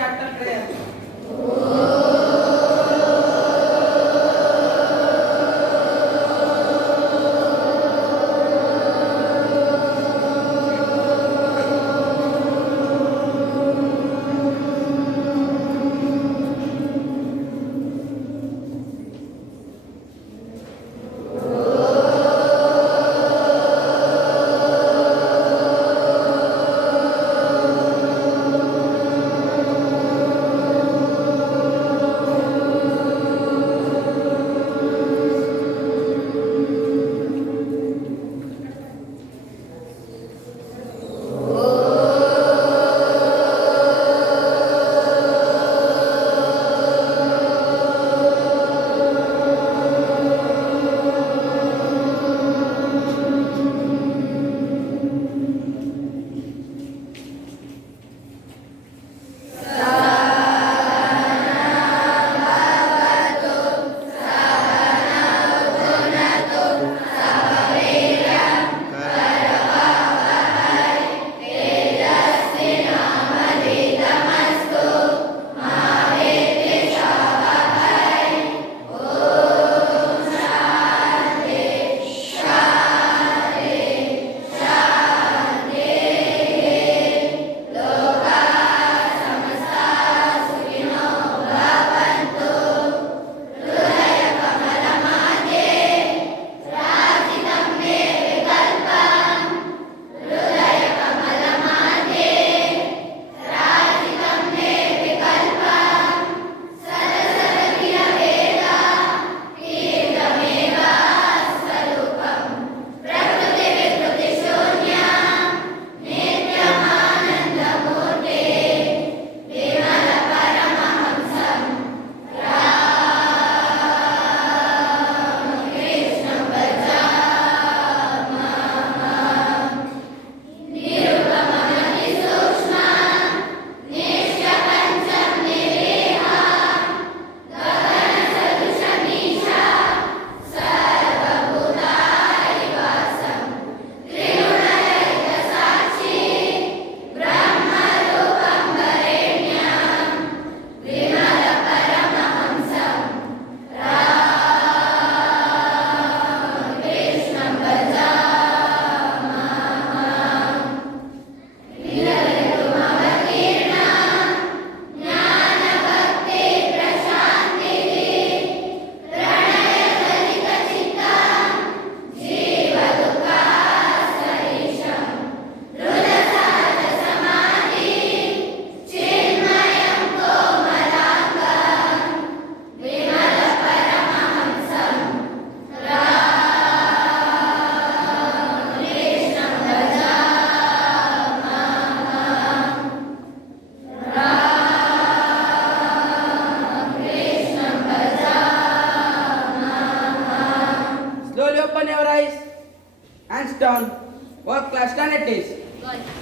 chapter prayer. Open your eyes, hands down. What class can it is?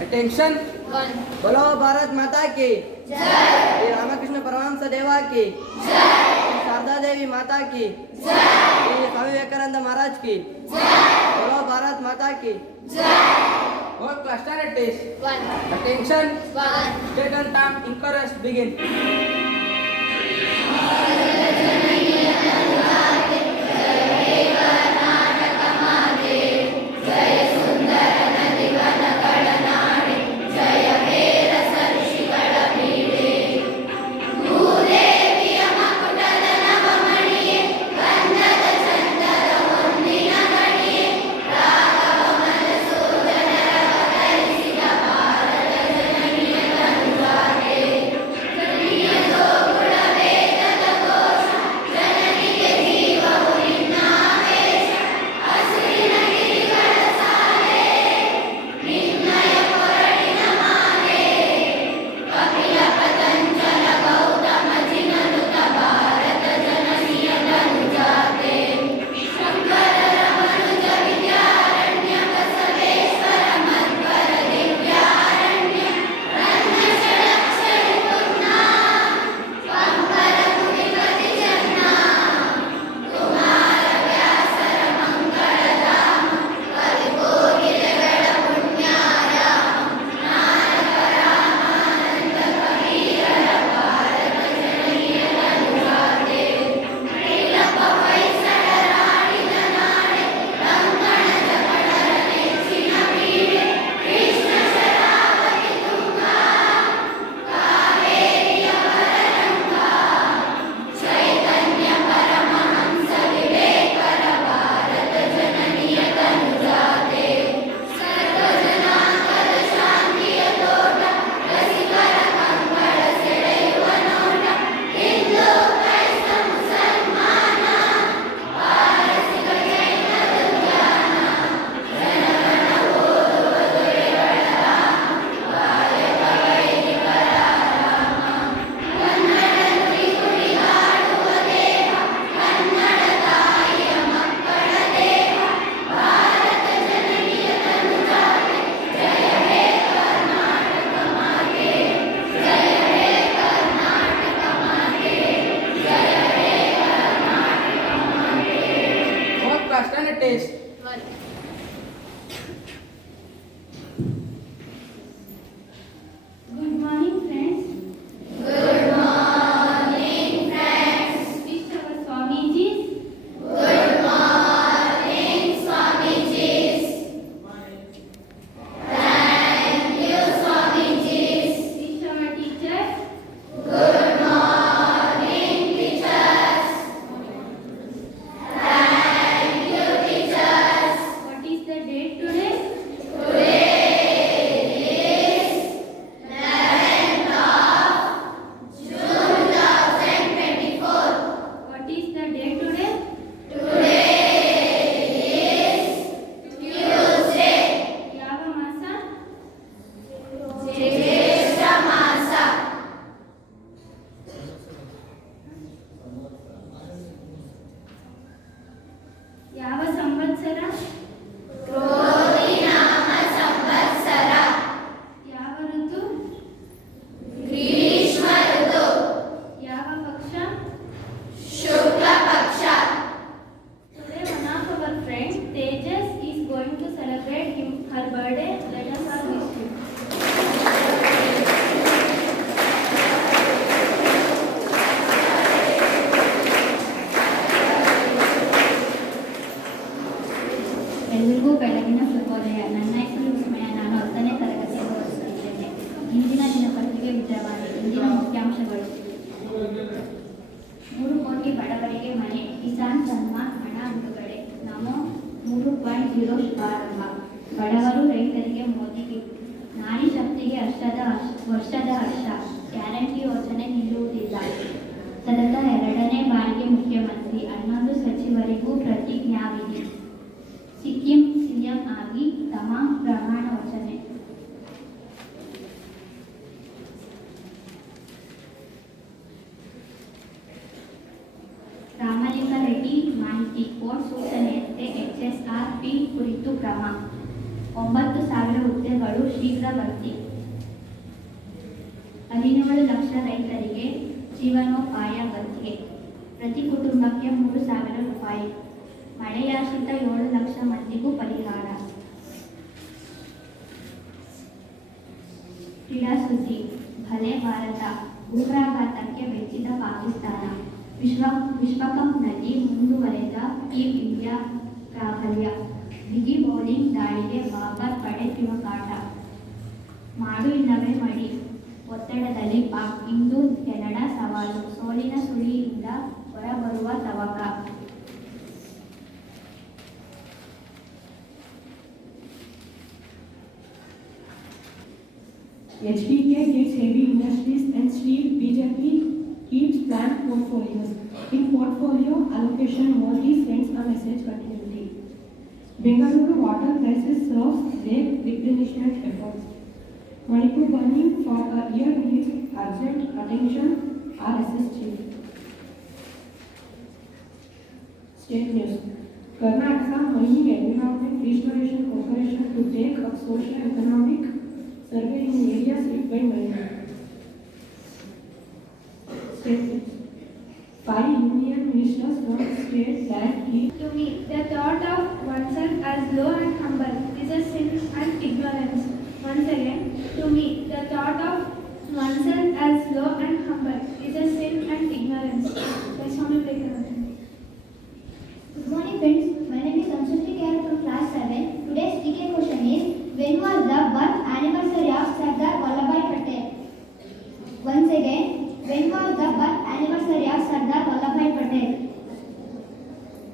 Attention. बोलो भारत माता की जय। रामकृष्ण परमहंस देवा की जय। शारदा देवी माता की जय। स्वामी विवेकानंद महाराज की जय। बोलो भारत माता की जय। What class can it is? Attention. State and time in chorus begin. Jai ಬಡವರು ರೈತರಿಗೆ ಮೋದಿ ಗಿಫ್ಟ್. ನಾರಿ ಶಕ್ತಿಗೆ ವರ್ಷದ ಹರ್ಷ. ಗ್ಯಾರಂಟಿ ಯೋಜನೆ ನಿಲ್ಲುವುದಿಲ್ಲ. ಸತತ 2ನೇ ಬಾರಿಗೆ ಮುಖ್ಯಮಂತ್ರಿ. 11 ಸಚಿವರಿಗೂ ಪ್ರತಿಜ್ಞಾವಿಧಿ. ಸಿಕ್ಕಿಂ ಸಿಎಂ ಆಗಿ ತಮಾಮ್ ಪ್ರಮಾಣ ವಚನೆ. ರಾಮಲಿಂಗಾರೆಡ್ಡಿ ಮಾಹಿತಿ. ಕೋರ್ಟ್ ಸೂಚನೆಯಂತೆ HSRP ಕುರಿತು ಕ್ರಮ. 9,000 ಹುದ್ದೆಗಳು ಶೀಘ್ರ ಭರ್ತಿ. 17 ಲಕ್ಷ ರೈತರಿಗೆ ಜೀವನೋಪಾಯ ಭತ್ಯೆ. ಪ್ರತಿ ಕುಟುಂಬಕ್ಕೆ 3,000 ರೂಪಾಯಿ. ಮಳೆಯಾಶ್ರಿತ 7 ಲಕ್ಷ ಮಂದಿಗೂ ಪರಿಹಾರ. ಕ್ರೀಡಾ ಸುದ್ದಿ. ಭಲೆ ಭಾರತ. ಉಗ್ರಘಾತಕ್ಕೆ ಬೆಚ್ಚಿದ ಪಾಕಿಸ್ತಾನ. ವಿಶ್ವಕಪ್ನಲ್ಲಿ ಮುಂದುವರೆದ ಟೀಂ ಇಂಡಿಯಾ ಪ್ರಾಬಲ್ಯ. ಬಿಗಿ ಬೌಲಿಂಗ್ ದಾಳಿಗೆ ಬಾಬರ್ ಪಡೆ ತಿರುಗಾಟ. ಮಾಡು ಇಲ್ಲವೇ ಮಡಿ. ಒತ್ತಡದಲ್ಲಿ ಪಾಕ್. ಇಂದು ಕೆನಡಾ ಸವಾಲು. ಸೋಲಿನ ಸುಳಿಯಿಂದ ಹೊರಬರುವ ತವಕ. HBK gives heavy industries and steel. BJP keeps planned portfolios. In portfolio allocation, Modi sends a message continuity. Bengaluru water crisis serves their replenishment efforts. Manipur burning for a year needs urgent attention. RSS chief. State news. Karnataka Mining Environment Restoration Corporation to take up socio-economic survey in areas hit by mining. State news. 5 union ministers from state land keep. To me, the thought of oneself as low and humble is a sin and ignorance. Once again, to me, the thought of oneself as low and humble is a sin and ignorance. By Swami Vivekananda. Good morning friends, my name is Anshruti Kare from class 7. Today's TK question is, when was the birth anniversary of Sardar Vallabhbhai Patel? Once again, when was the birth anniversary of Sardar Vallabhbhai Patel?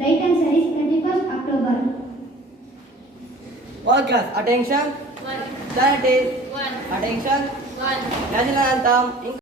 Right answer is 31st October. All class, attention. Stand at. Attention. National anthem.